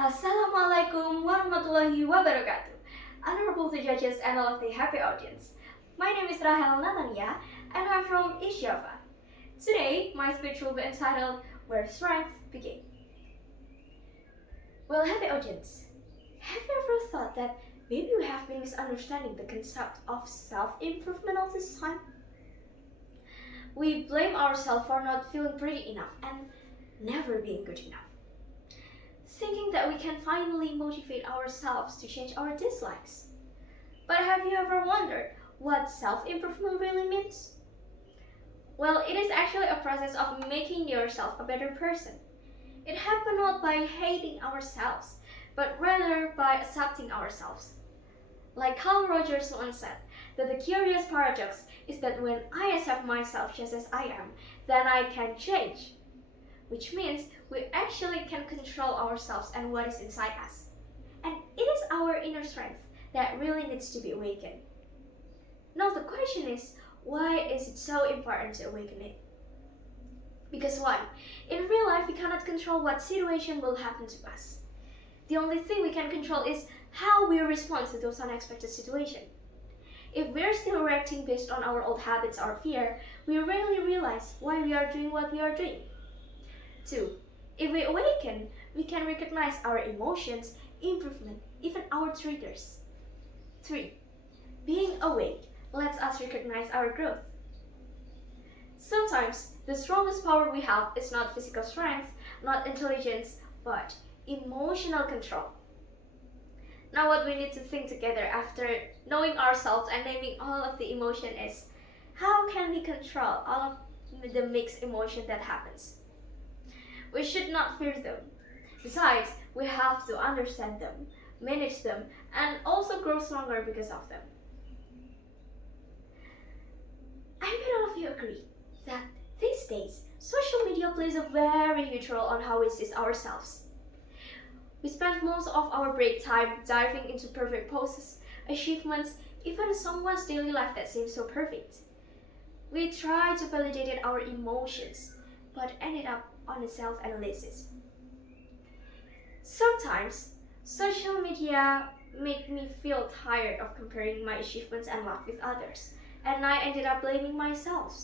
Assalamualaikum warahmatullahi wabarakatuh. Honorable the judges and all of the happy audience. My name is Rahel Natania and I'm from East Java. Today, my speech will be entitled Where Strength Begins. Well, happy audience, have you ever thought that maybe we have been misunderstanding the concept of self-improvement all this time? We blame ourselves for not feeling pretty enough and never being good enough, thinking that we can finally motivate ourselves to change our dislikes. But have you ever wondered what self-improvement really means? Well, it is actually a process of making yourself a better person. It happens not by hating ourselves, but rather by accepting ourselves. Like Carl Rogers once said, that the curious paradox is that when I accept myself just as I am, then I can change. Which means we actually can control ourselves and what is inside us. And it is our inner strength that really needs to be awakened. Now the question is, why is it so important to awaken it? Because one, in real life we cannot control what situation will happen to us. The only thing we can control is how we respond to those unexpected situations. If we're still reacting based on our old habits or fear, we rarely realize why we are doing what we are doing. 2. If we awaken, we can recognize our emotions, improvement, even our triggers. 3. Being awake lets us recognize our growth. Sometimes, the strongest power we have is not physical strength, not intelligence, but emotional control. Now what we need to think together after knowing ourselves and naming all of the emotion is, how can we control all of the mixed emotion that happens? We should not fear them. Besides, we have to understand them, manage them, and also grow stronger because of them. I bet all of you agree that these days, social media plays a very huge role on how we see ourselves. We spend most of our break time diving into perfect poses, achievements, even someone's daily life that seems so perfect. We try to validate our emotions, but ended up on a self-analysis. Sometimes, social media made me feel tired of comparing my achievements and luck with others, and I ended up blaming myself.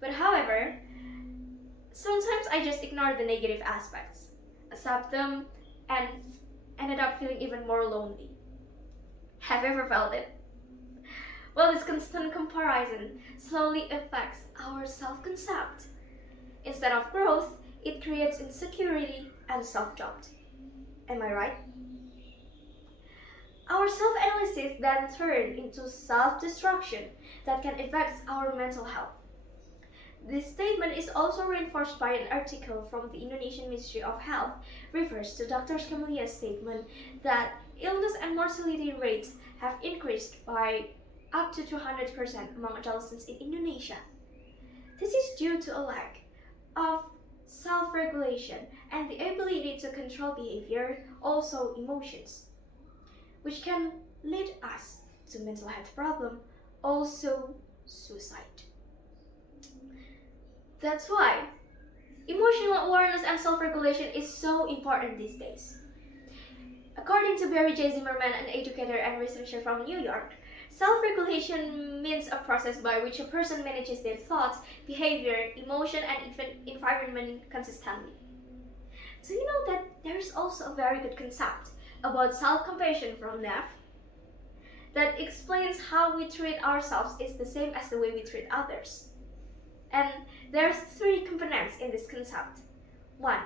But however, sometimes I just ignore the negative aspects, accept them, and ended up feeling even more lonely. Have you ever felt it? Well, this constant comparison slowly affects our self-concept. Instead of growth, it creates insecurity and self-doubt. Am I right? Our self-analysis then turns into self-destruction that can affect our mental health. This statement is also reinforced by an article from the Indonesian Ministry of Health refers to Dr. Kamelia's statement that illness and mortality rates have increased by up to 200% among adolescents in Indonesia. This is due to a lack of self-regulation and the ability to control behavior, also emotions, which can lead us to mental health problem, also suicide. That's why emotional awareness and self-regulation is so important these days. According to Barry J. Zimmerman, an educator and researcher from New York, self-regulation means a process by which a person manages their thoughts, behavior, emotion, and even environment consistently. Do you know that there is also a very good concept about self-compassion from NEF that explains how we treat ourselves is the same as the way we treat others. And there's 3 components in this concept. 1.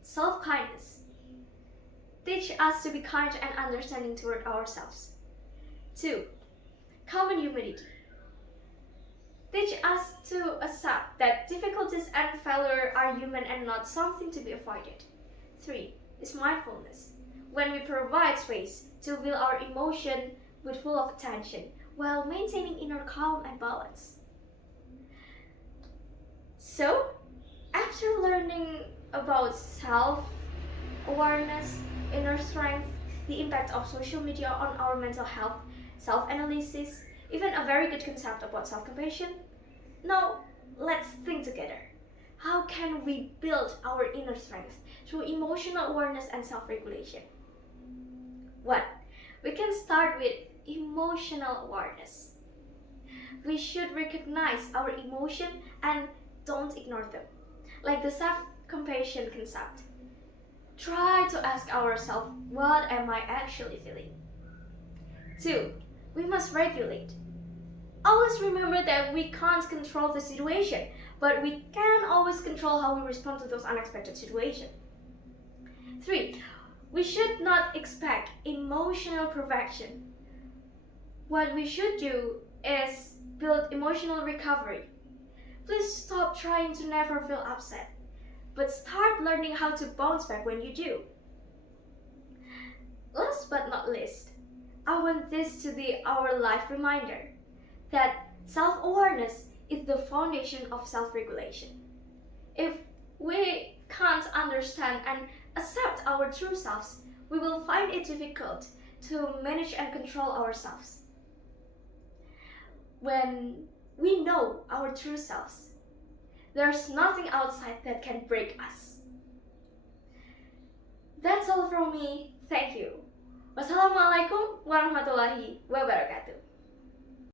Self-kindness. Teach us to be kind and understanding toward ourselves. 2. Common humanity. Teach us to accept that difficulties and failure are human and not something to be avoided. 3 is mindfulness. When we provide space to feel our emotion with full of attention while maintaining inner calm and balance. So, after learning about self-awareness, inner strength, the impact of social media on our mental health, self-analysis, even a very good concept about self-compassion, now let's think together. How can we build our inner strength through emotional awareness and self-regulation. 1. We can start with emotional awareness. We should recognize our emotion and don't ignore them. Like the self-compassion concept. Try to ask ourselves, what am I actually feeling? 2. We must regulate. Always remember that we can't control the situation, but we can always control how we respond to those unexpected situations. 3. We should not expect emotional perfection. What we should do is build emotional recovery. Please stop trying to never feel upset, but start learning how to bounce back when you do. Last but not least, I want this to be our life reminder that self-awareness is the foundation of self-regulation. If we can't understand and accept our true selves, we will find it difficult to manage and control ourselves. When we know our true selves, there's nothing outside that can break us. That's all from me. Thank you. Wassalamualaikum warahmatullahi wabarakatuh.